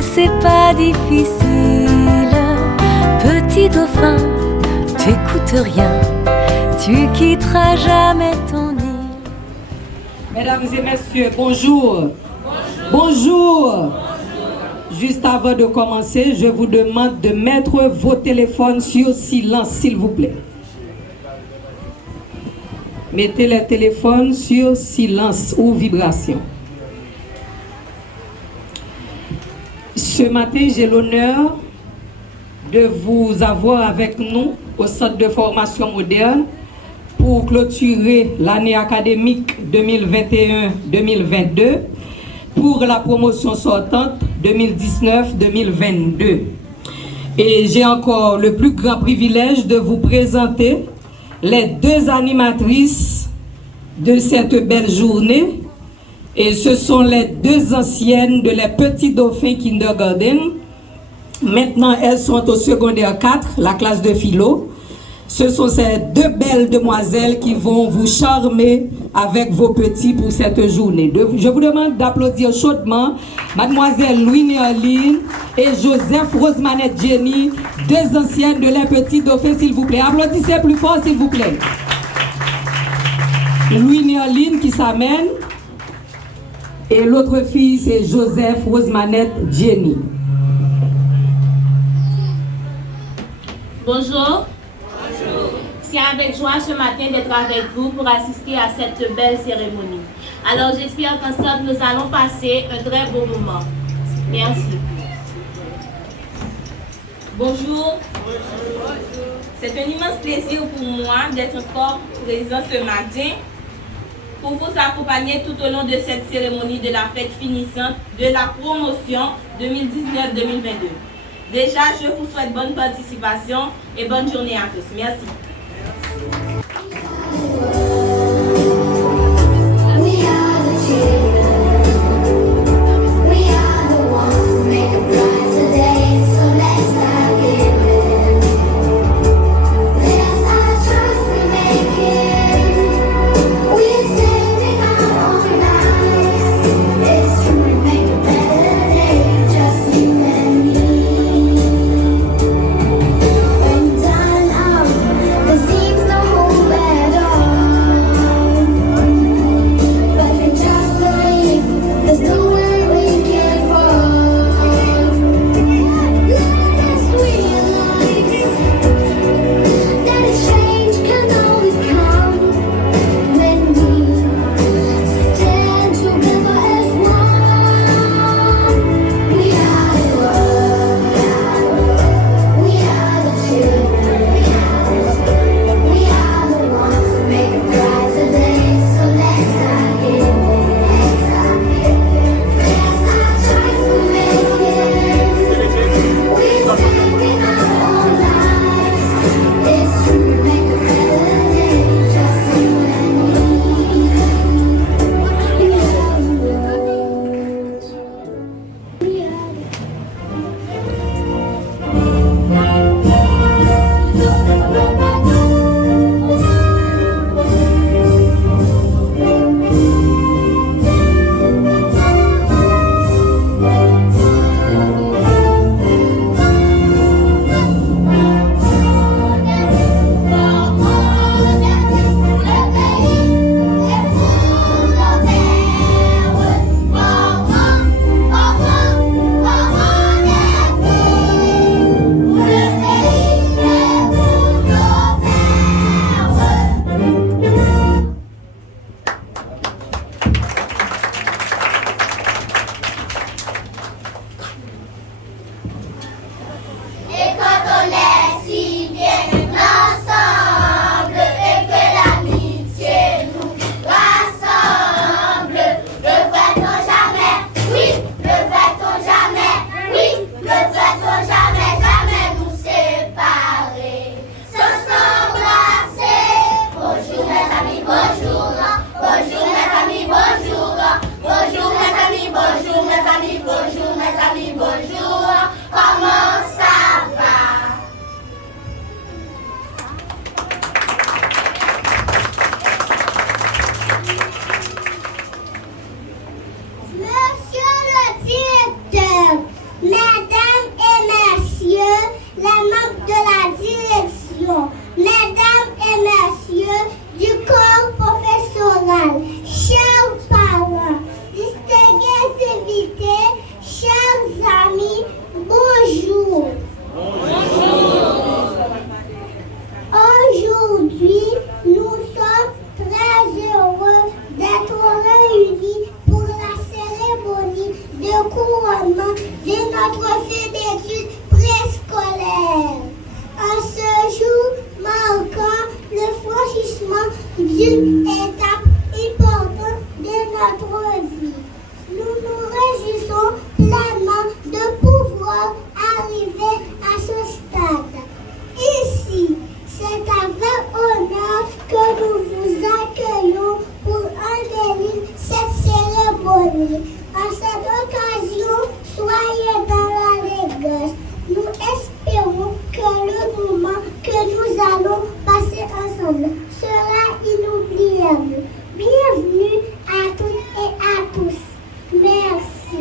et c'est pas difficile. Petit dauphin, t'écoutes rien, tu quitteras jamais ton île. Mesdames et messieurs, bonjour. Bonjour. Juste avant de commencer, je vous demande de mettre vos téléphones sur silence, s'il vous plaît. Mettez les téléphones sur silence ou vibration. Ce matin, j'ai l'honneur de vous avoir avec nous au Centre de formation moderne pour clôturer l'année académique 2021-2022 pour la promotion sortante 2019-2022. Et j'ai encore le plus grand privilège de vous présenter les deux animatrices de cette belle journée. Et ce sont les deux anciennes de les Petits Dauphins Kindergarten. Maintenant, elles sont au secondaire 4, la classe de philo. Ce sont ces deux belles demoiselles qui vont vous charmer avec vos petits pour cette journée. Je vous demande d'applaudir chaudement Mademoiselle Louis-Néoline et Joseph Rosemanette Jenny, deux anciennes de les Petits Dauphins, s'il vous plaît. Applaudissez plus fort, s'il vous plaît. Louis-Néoline qui s'amène. Et l'autre fille, c'est Joseph Rosemanette Jenny. Bonjour. C'est avec joie ce matin d'être avec vous pour assister à cette belle cérémonie. Alors j'espère qu'ensemble nous allons passer un très beau moment. Merci. Bonjour. C'est un immense plaisir pour moi d'être encore présent ce matin pour vous accompagner tout au long de cette cérémonie de la fête finissante de la promotion 2019-2022. Déjà, je vous souhaite bonne participation et bonne journée à tous. Merci. Seems the whole bad les membres de la direction, mesdames et messieurs du corps professoral, chers parents, distingués invités, chers amis, bonjour. Aujourd'hui, nous sommes très heureux d'être réunis pour la cérémonie de couronnement de notre fille d'études préscolaires. En ce jour marquant le franchissement d'une étape importante de notre vie, nous nous réjouissons pleinement de pouvoir arriver à ce stade. Ici, c'est avec honneur que nous vous accueillons pour embellir cette cérémonie. En cette occasion, soyez dans l'allégresse. Nous espérons que le moment que nous allons passer ensemble sera inoubliable. Bienvenue à toutes et à tous. Merci.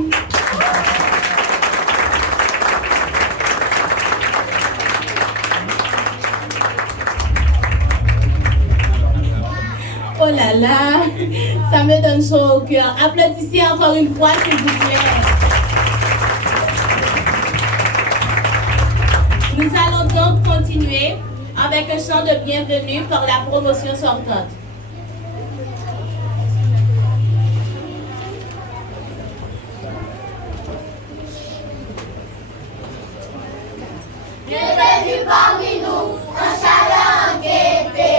Oh là là, ça me donne chaud au cœur. Applaudissez encore une fois, s'il vous plaît. Nous allons donc continuer avec un chant de bienvenue par la promotion sortante. Bienvenue parmi nous, en chaleur, en gaieté.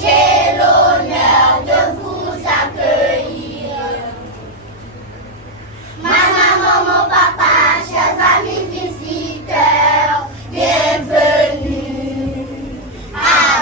J'ai l'honneur de vous accueillir. Ma maman, mon papa, chers amis visiteurs, bienvenue à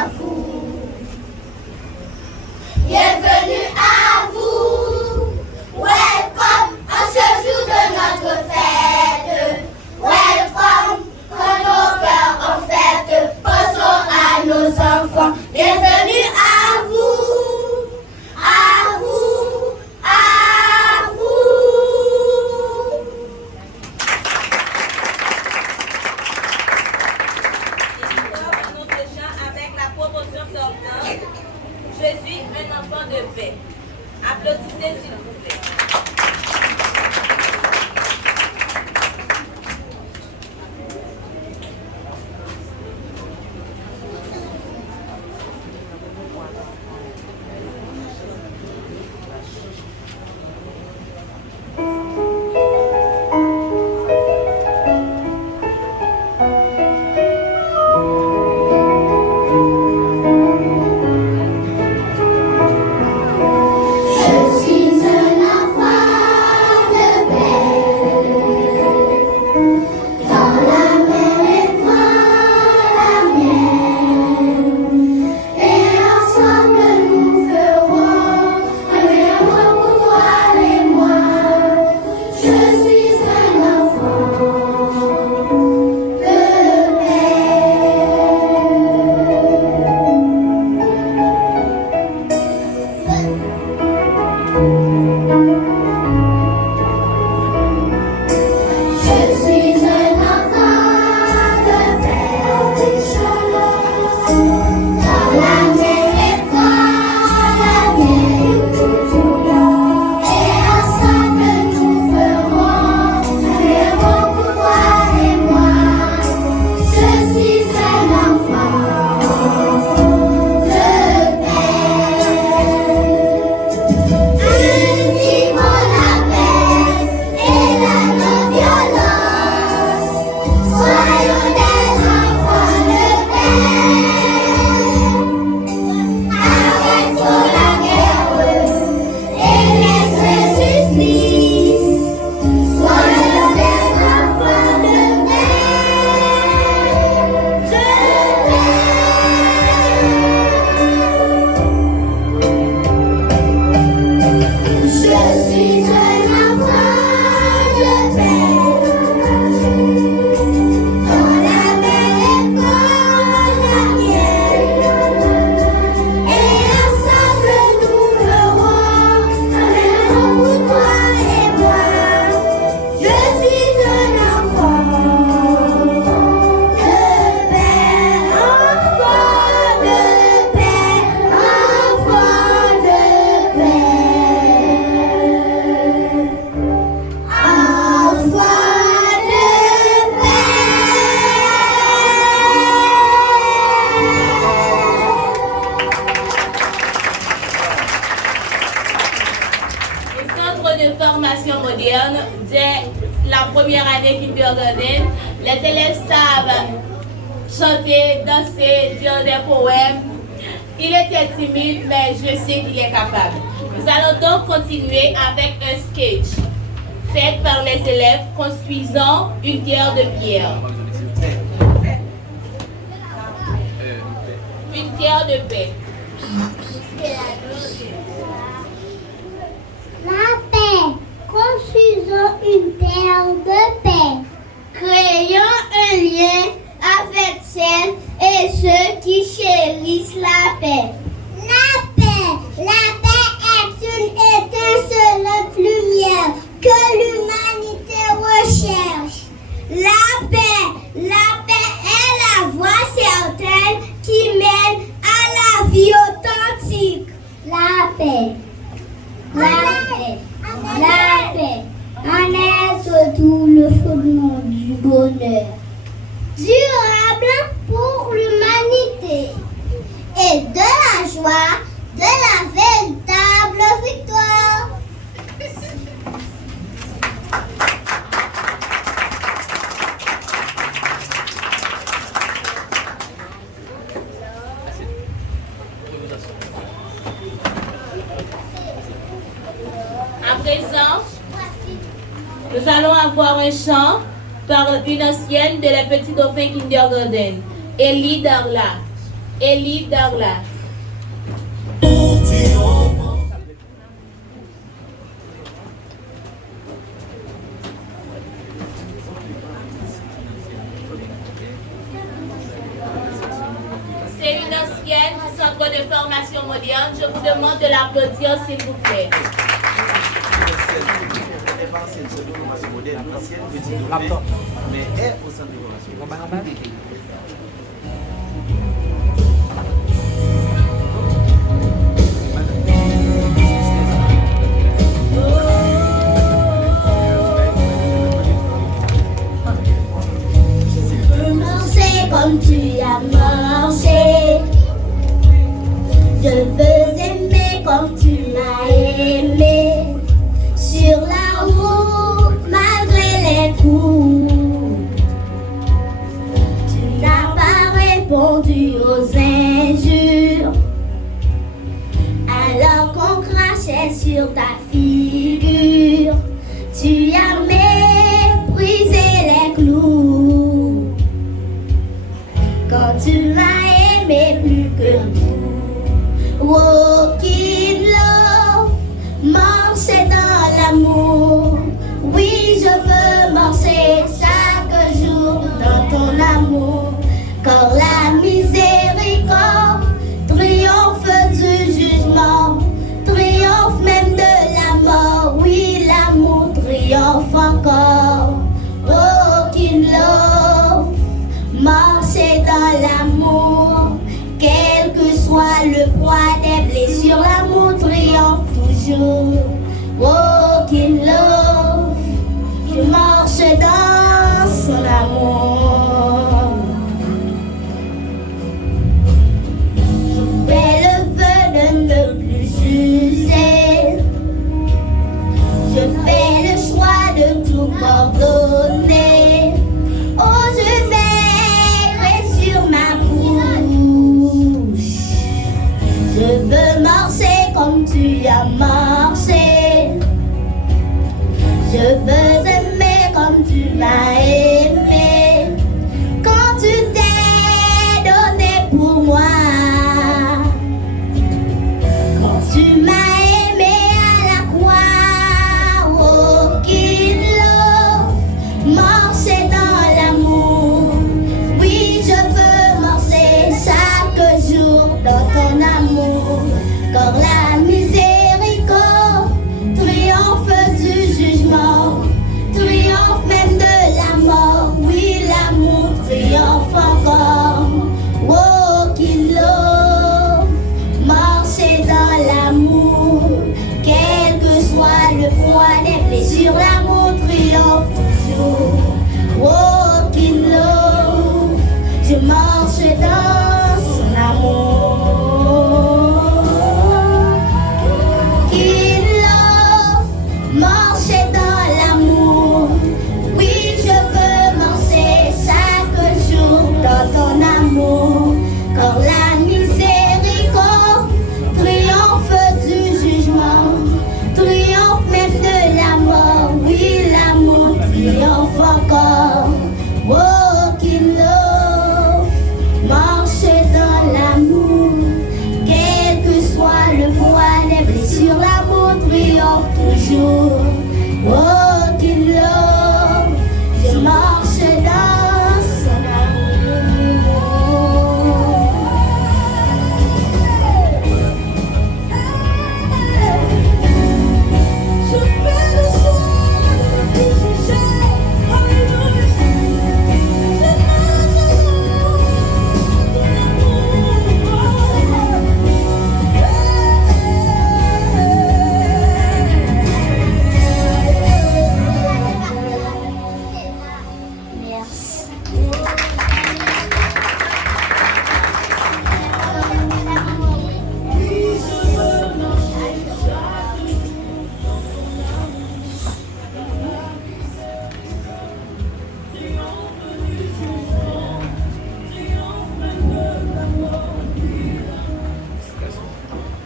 première année kindergarten. Les élèves savent chanter, danser, dire des poèmes. Il était timide, mais je sais qu'il est capable. Nous allons donc continuer avec un sketch fait par les élèves construisant une terre de pierre. Une terre de paix. La paix. Construisons une terre de paix. Créons un lien avec celles et ceux qui chérissent la paix. La paix est une étincelante lumière que l'humanité recherche. La paix est la voie certaine qui mène à la vie authentique. La paix. En est surtout le fondement du bonheur. Durable pour l'humanité et de la joie, de la véritable victoire. À présent, nous allons avoir un chant par une ancienne de la Petits Dauphins Kindergarten, Elie Darla. Elie Darla. C'est une ancienne du centre de formation moderne. Je vous demande de l'applaudir, s'il vous plaît. Mais est au centre de formation. Comme tu as marché, je veux aimer comme tu m'as aimé. Sur la route, malgré les coups, tu n'as pas répondu aux injures, alors qu'on crachait sur ta figure. Tu as méprisé les clous. Quand tu m'as aimé plus que tout, walking love,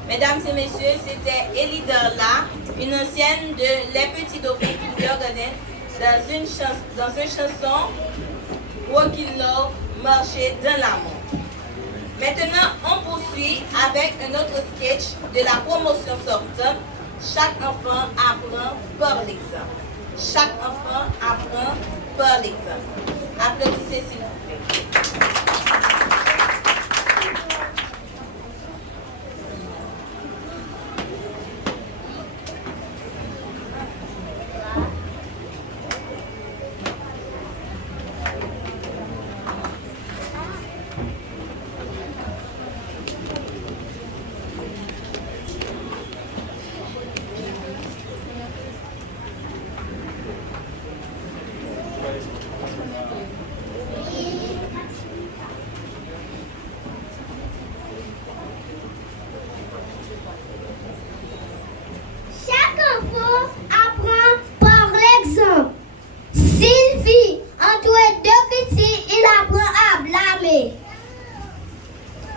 Mesdames et messieurs, c'était Elie Darla, une ancienne de Les Petits Dauphins Kindergarten, dans une chanson Walking Love, Marcher dans l'amour. Maintenant, on poursuit avec un autre sketch de la promotion sortante. Chaque enfant apprend par l'exemple. Chaque enfant apprend par l'exemple. Applaudissez s'il vous plaît.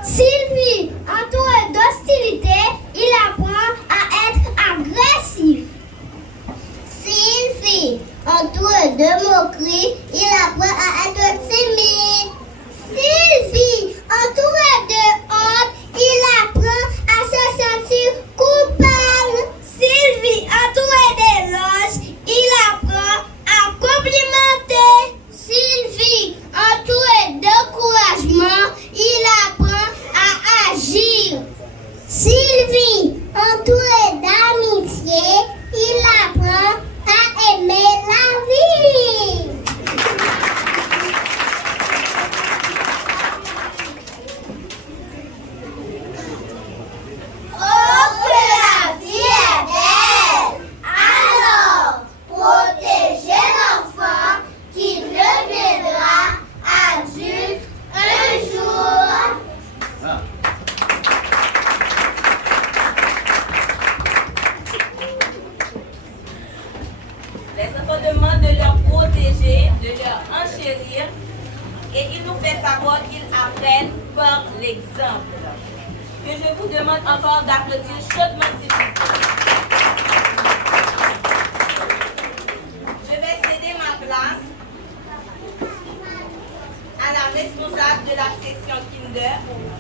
Sylvie, entouré d'hostilité, il apprend à être agressif. Sylvie, entouré de moquerie, il apprend à être timide. Sylvie, entouré de honte, il apprend à se sentir coupable. Sylvie, entouré d'éloges, il apprend à complimenter. Sylvie, entouré d'encouragement, il apprend à agir. Sylvie, entouré d'amitié, il apprend à aimer la vie. Oh, que la vie est belle! Alors, protégez l'enfant qui deviendra adulte un jour. Les enfants demandent de leur protéger, de leur enchérir, et il nous fait savoir qu'ils apprennent par l'exemple. Que je vous demande encore d'applaudir chaudement s'il vous plaît. Je vais céder ma place à la responsable de la section Kinder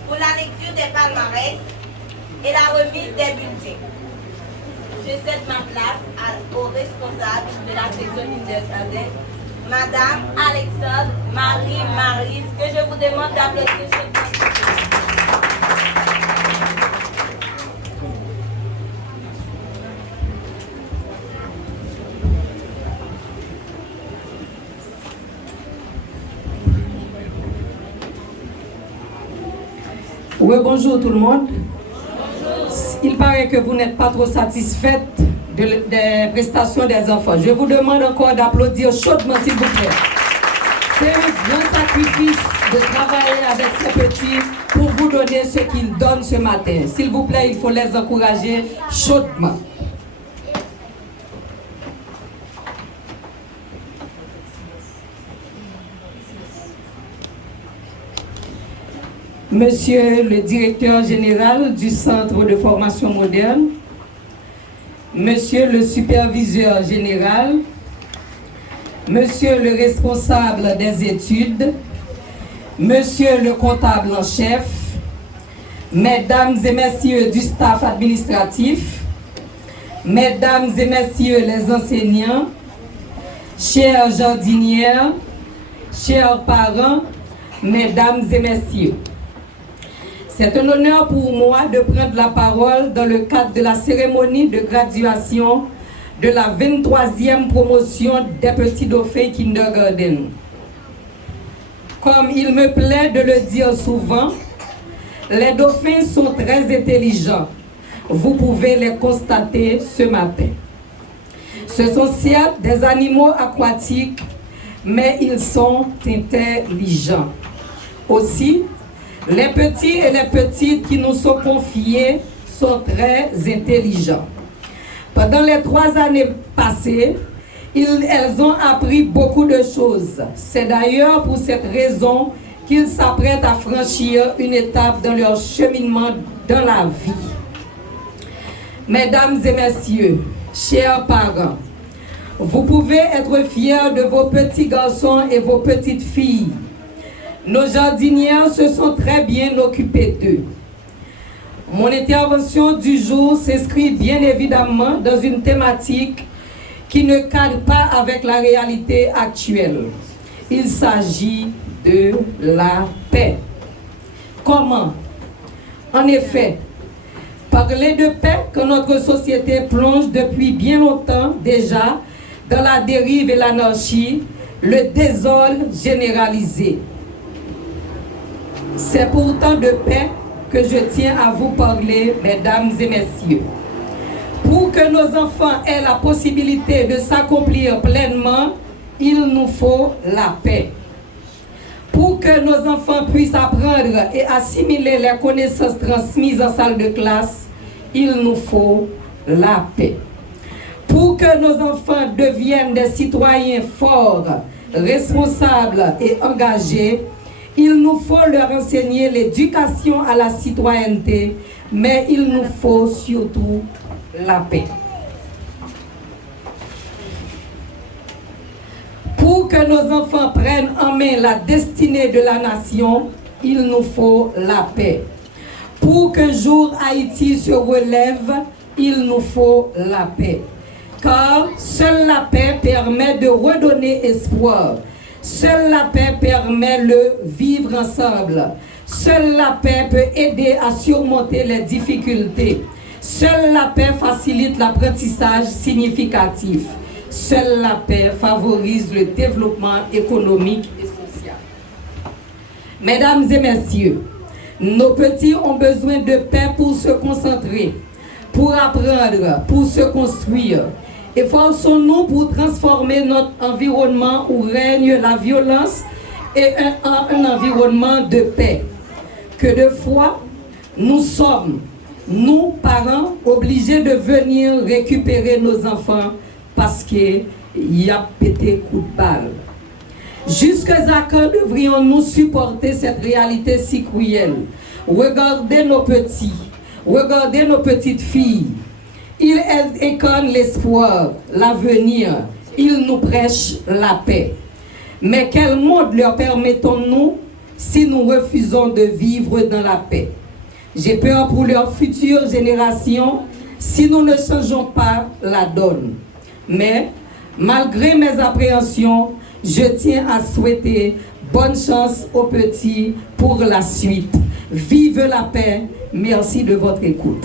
pour la lecture des palmarès et la remise des bulletins. Je cède ma place au responsable de la section Kindergarten, Madame Alexandre Marie, que je vous demande d'applaudir chaudement. Oui, bonjour tout le monde. Il paraît que vous n'êtes pas trop satisfaite des prestations des enfants. Je vous demande encore d'applaudir chaudement, s'il vous plaît. C'est un grand sacrifice de travailler avec ces petits pour vous donner ce qu'ils donnent ce matin. S'il vous plaît, il faut les encourager chaudement. Monsieur le directeur général du Centre de formation moderne, Monsieur le superviseur général, Monsieur le responsable des études, Monsieur le comptable en chef, Mesdames et Messieurs du staff administratif, Mesdames et Messieurs les enseignants, chères jardinières, chers parents, Mesdames et Messieurs. C'est un honneur pour moi de prendre la parole dans le cadre de la cérémonie de graduation de la 23e promotion des Petits Dauphins Kindergarten. Comme il me plaît de le dire souvent, les dauphins sont très intelligents. Vous pouvez les constater ce matin. Ce sont certes des animaux aquatiques, mais ils sont intelligents. Aussi, les petits et les petites qui nous sont confiés sont très intelligents. Pendant les 3 années passées, elles ont appris beaucoup de choses. C'est d'ailleurs pour cette raison qu'ils s'apprêtent à franchir une étape dans leur cheminement dans la vie. Mesdames et messieurs, chers parents, vous pouvez être fiers de vos petits garçons et vos petites filles. Nos jardinières se sont très bien occupées d'eux. Mon intervention du jour s'inscrit bien évidemment dans une thématique qui ne cadre pas avec la réalité actuelle. Il s'agit de la paix. Comment? En effet, parler de paix que notre société plonge depuis bien longtemps déjà dans la dérive et l'anarchie, le désordre généralisé. C'est pourtant de paix que je tiens à vous parler, mesdames et messieurs. Pour que nos enfants aient la possibilité de s'accomplir pleinement, il nous faut la paix. Pour que nos enfants puissent apprendre et assimiler les connaissances transmises en salle de classe, il nous faut la paix. Pour que nos enfants deviennent des citoyens forts, responsables et engagés, il nous faut leur enseigner l'éducation à la citoyenneté, mais il nous faut surtout la paix. Pour que nos enfants prennent en main la destinée de la nation, il nous faut la paix. Pour qu'un jour Haïti se relève, il nous faut la paix. Car seule la paix permet de redonner espoir. Seule la paix permet le vivre ensemble. Seule la paix peut aider à surmonter les difficultés. Seule la paix facilite l'apprentissage significatif. Seule la paix favorise le développement économique et social. Mesdames et messieurs, nos petits ont besoin de paix pour se concentrer, pour apprendre, pour se construire. Efforçons-nous pour transformer notre environnement où règne la violence et un environnement de paix. Que de fois, nous sommes, nous, parents, obligés de venir récupérer nos enfants parce qu'il y a pété coup de balle. Jusqu'à quand devrions-nous supporter cette réalité si cruelle? Regardez nos petits, regardez nos petites filles. Ils incarnent l'espoir, l'avenir. Ils nous prêchent la paix. Mais quel monde leur permettons-nous si nous refusons de vivre dans la paix? J'ai peur pour leurs futures générations si nous ne changeons pas la donne. Mais, malgré mes appréhensions, je tiens à souhaiter bonne chance aux petits pour la suite. Vive la paix. Merci de votre écoute.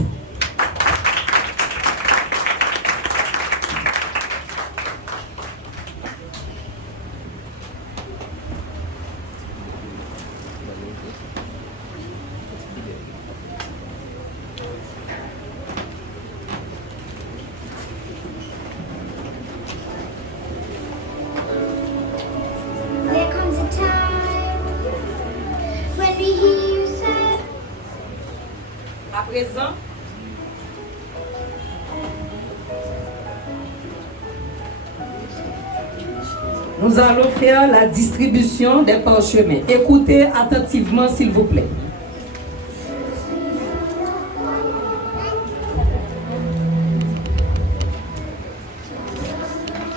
There comes a time when we hear you say, À présent, nous allons faire la distribution des parchemins. Écoutez attentivement, s'il vous plaît.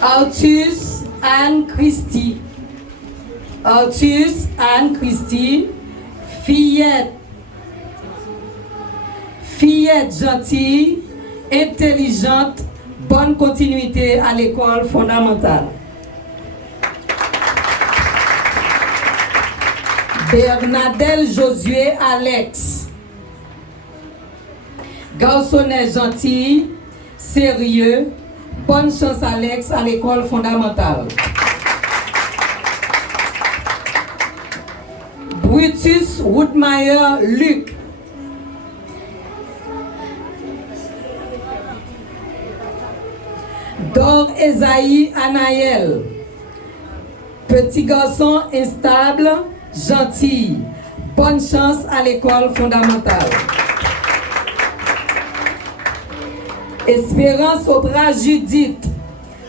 Arthus Anne-Christie. Arthus Anne-Christie, fillette gentille, intelligente, bonne continuité à l'école fondamentale. Bernadelle Josué Alex, garçonnet gentil, sérieux, bonne chance Alex à l'école fondamentale. Brutus Woodmeyer Luc, Dor Esaïe Anaël, Petit garçon instable, gentil. Bonne chance à l'école fondamentale. Espérance Aubra Judith.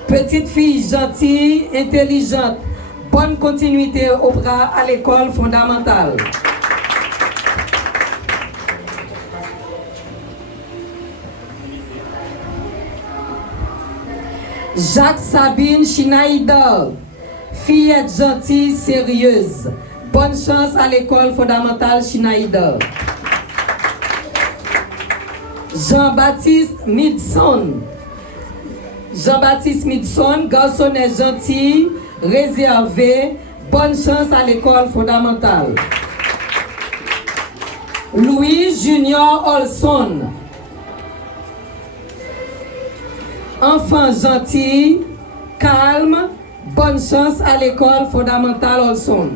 Petite fille gentille, intelligente. Bonne continuité Aubra à l'école fondamentale. Jacques Sabine Chinaïda. Fillette gentille, sérieuse. Bonne chance à l'école fondamentale Chinaïda. Jean-Baptiste Midson. Jean-Baptiste Midson, garçonnet gentil, réservé. Bonne chance à l'école fondamentale. Louis Junior Olson. Enfant gentil, calme. Bonne chance à l'école fondamentale Olson.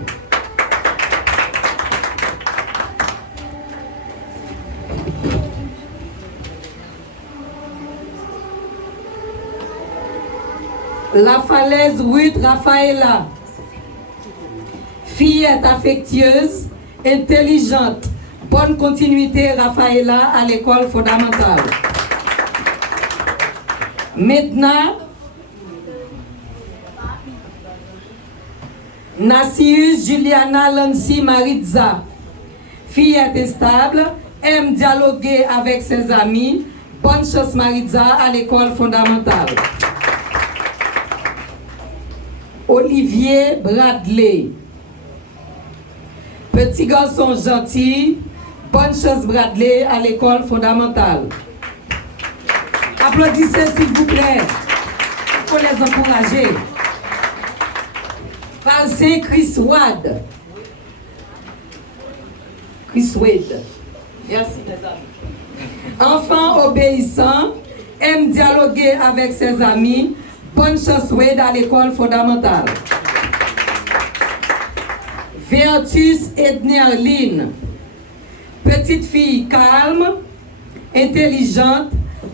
La Falaise Ruth Raphaëla. Fillette affectueuse, intelligente. Bonne continuité Raphaëla à l'école fondamentale. Maintenant, Nassius Juliana Lancy Maritza. Fillette stable, aime dialoguer avec ses amis. Bonne chance Maritza à l'école fondamentale. Olivier Bradley. Petit garçon gentil. Bonne chance Bradley à l'école fondamentale. Applaudissez s'il vous plaît. Il faut les encourager. Falsé Chris Wade. Chris Wade. Merci les amis. Enfant obéissant, aime dialoguer avec ses amis. Bonne chance Wade à l'école fondamentale. Vertus Ednerline. Petite fille calme, intelligente.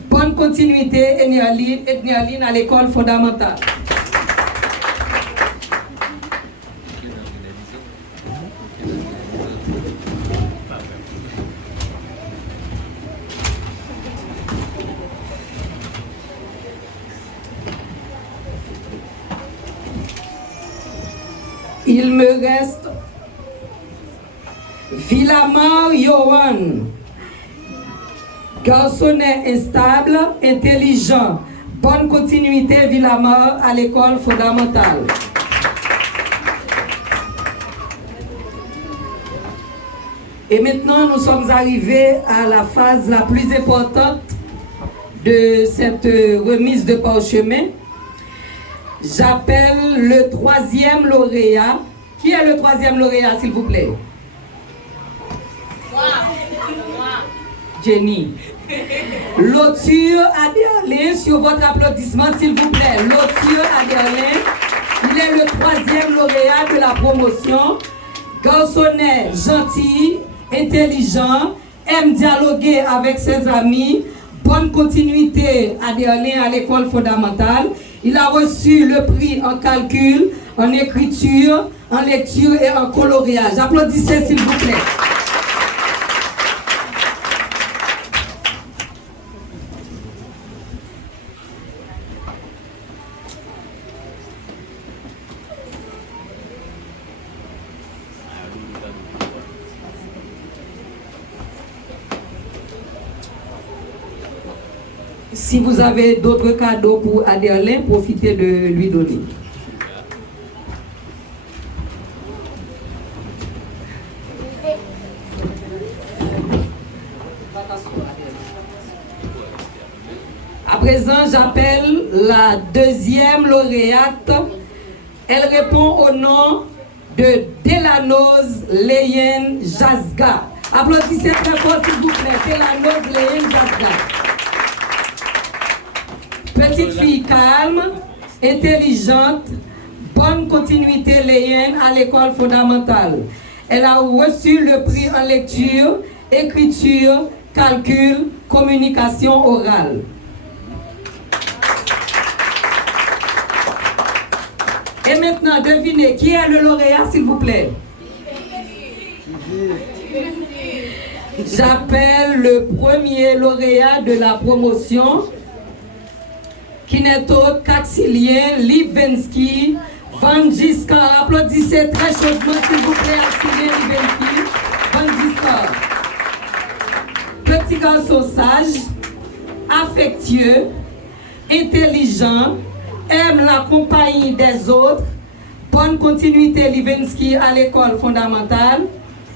Bonne continuité Ednerline à l'école fondamentale. Il me reste Villamar Yohan. Garçonnet instable, intelligent. Bonne continuité Villamar à l'école fondamentale. Et maintenant, nous sommes arrivés à la phase la plus importante de cette remise de parchemin. J'appelle le troisième lauréat. Qui est le troisième lauréat, s'il vous plaît? Moi. Jenny. Loture Aderlin, sur votre applaudissement, s'il vous plaît. Loture Aderlin, il est le troisième lauréat de la promotion. Garçonnet gentil, intelligent, aime dialoguer avec ses amis. Bonne continuité Aderlin à l'école fondamentale. Il a reçu le prix en calcul, en écriture, en lecture et en coloriage. Applaudissez s'il vous plaît. Si vous avez d'autres cadeaux pour Aderlin, profitez de lui donner. À présent, j'appelle la deuxième lauréate. Elle répond au nom de Delanos Leyen Jazga. Applaudissez très fort s'il vous plaît. Delanos Leyen Jazga. Petite fille calme, intelligente, bonne continuité Léenne à l'école fondamentale. Elle a reçu le prix en lecture, écriture, calcul, communication orale. Et maintenant, devinez, qui est le lauréat, s'il vous plaît? J'appelle le premier lauréat de la promotion, qui n'est autre qu'Axilien Livenski Vangiska. Applaudissez très chaudement, s'il vous plaît, Axilien Livenski Vangiska. Petit garçon sage, affectueux, intelligent, aime la compagnie des autres. Bonne continuité Livenski à l'école fondamentale.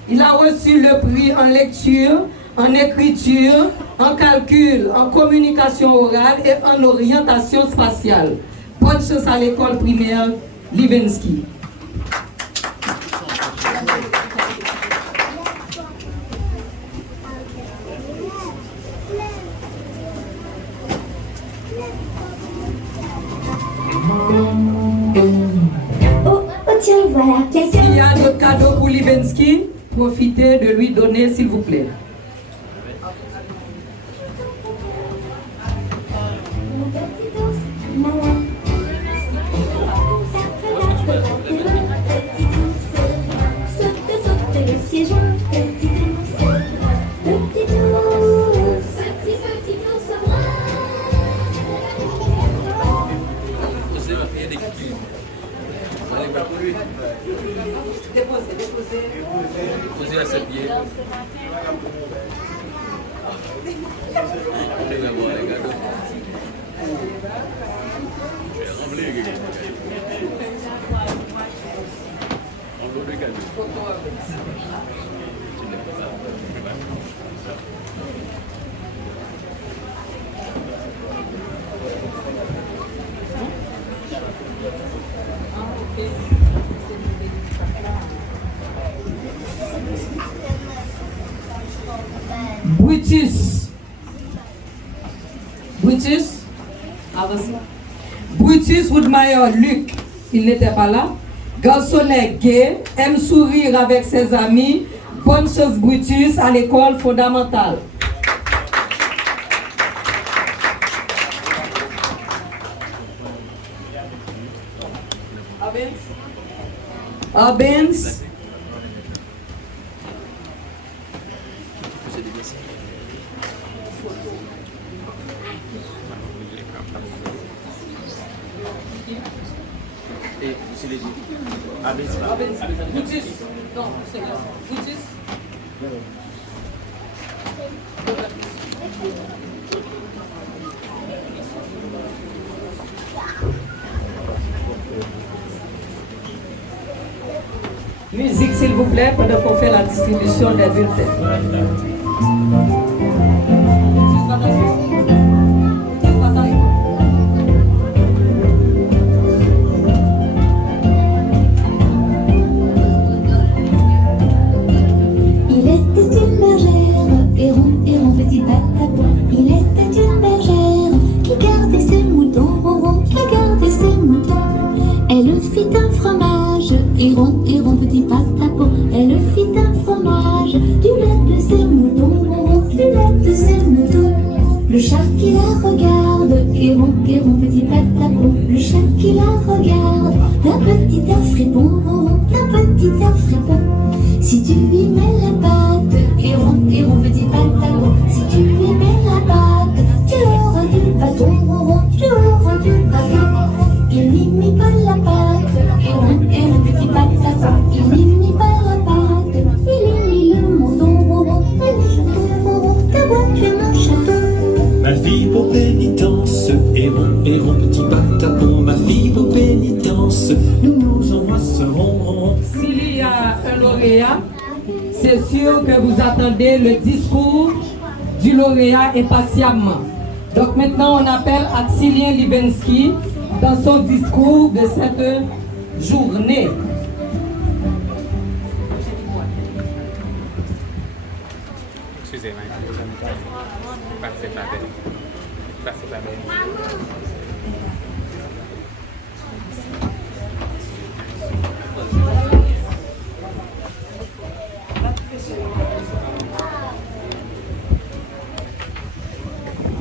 Il a reçu le prix en lecture, en écriture, en calcul, en communication orale et en orientation spatiale. Bonne chance à l'école primaire Livenski. Oh tiens, voilà, quelqu'un. S'il y a d'autres cadeaux pour Livenski, profitez de lui donner, s'il vous plaît. Mon petit ours malin. Saute, saute le piégeon, petit ours. Petit ours. Petit ours brun. Posez à ses pieds. Brutus. Brutus. Avance. Brutus Woodmeyer Luc, il n'était pas là. Garçonnet gay, aime sourire avec ses amis. Bonne chance Brutus à l'école fondamentale. Abens. Et c'est les Abens. Brutus. Non, c'est là. Brutus. Musique, s'il vous plaît, pendant qu'on fait la distribution des bulletins. Il était une bergère, héron, petit patapon. Il était une bergère qui gardait ses moutons, qui gardait ses moutons. Elle fit un fromage, héron, petit patapon. Elle fit un fromage, du lait de ses moutons, du lait de ses moutons. Le chat qui la regarde, héron, petit patapon. Le chat qui la regarde, d'un petit air fripon, d'un petit air fripon. Si tu lui mets la patte, héron, petit patapon. Si tu lui mets la patte, tu auras du bâton, tu auras du bâton. Il n'y mit pas la patte, héron, petit patapon. Il n'y mit pas la patte, il y mit le menton, le château. Ta voix, tu es mon château. Ma fille pour pénitence, héron, petit patapon. Ma fille pour pénitence, nous nous embrasserons. S'il y a un lauréat, c'est sûr que vous attendez le discours du lauréat impatiemment. Donc maintenant, on appelle Axilien Livenski dans son discours de cette journée. Excusez-moi, passez pas belle. Passez pas belle.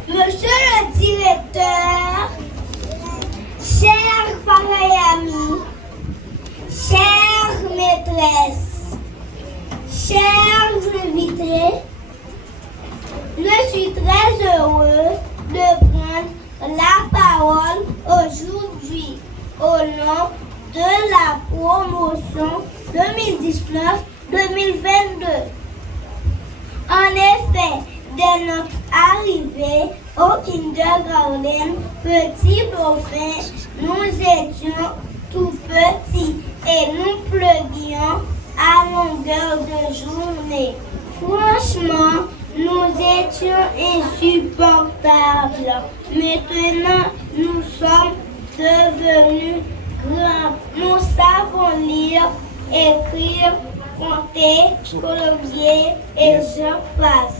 Monsieur le directeur, chers parents et amis, Chers invités, je suis très heureux de prendre la parole aujourd'hui au nom de la promotion 2019-2022. En effet, dès notre arrivée au kindergarten Petit Dauphin, nous étions tout petits et nous pleuvions à longueur de journée. Franchement, nous étions insupportables. Maintenant, nous sommes devenus grands. Nous savons lire, écrire, compter, colorier et j'en passe.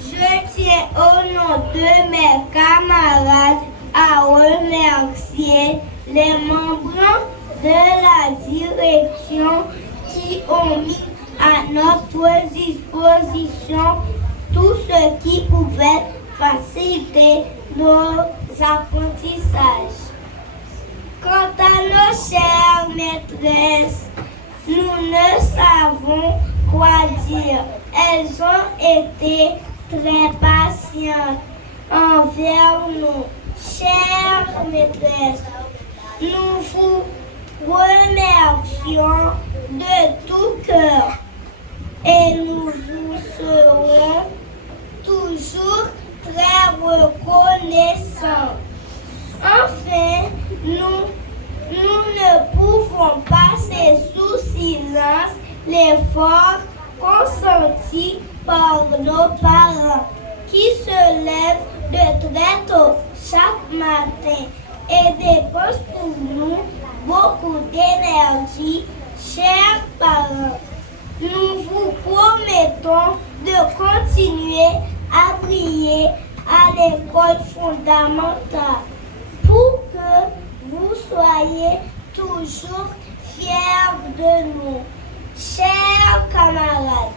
Je tiens au nom de mes camarades à remercier les membres de la direction qui ont mis à notre disposition tout ce qui pouvait faciliter nos apprentissages. Quant à nos chères maîtresses, nous ne savons quoi dire. Elles ont été très patientes envers nous. Chères maîtresses, nous vous remercions de tout cœur et nous vous serons toujours très reconnaissants. Enfin, nous ne pouvons passer sous silence l'effort consenti par nos parents qui se lèvent de très tôt chaque matin et dépensent pour nous beaucoup d'énergie. Chers parents, nous vous promettons de continuer à briller à l'école fondamentale pour que vous soyez toujours fiers de nous. Chers camarades,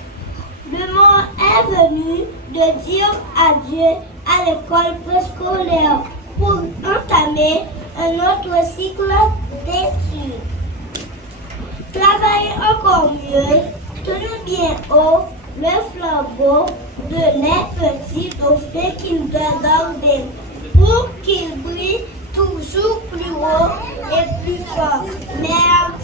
le moment est venu de dire adieu à l'école préscolaire pour entamer un autre cycle d'études. Travaillez encore mieux, tenez bien haut le flambeau de les petits dauphins kindergarten pour qu'ils brillent toujours plus haut et plus fort. Merci.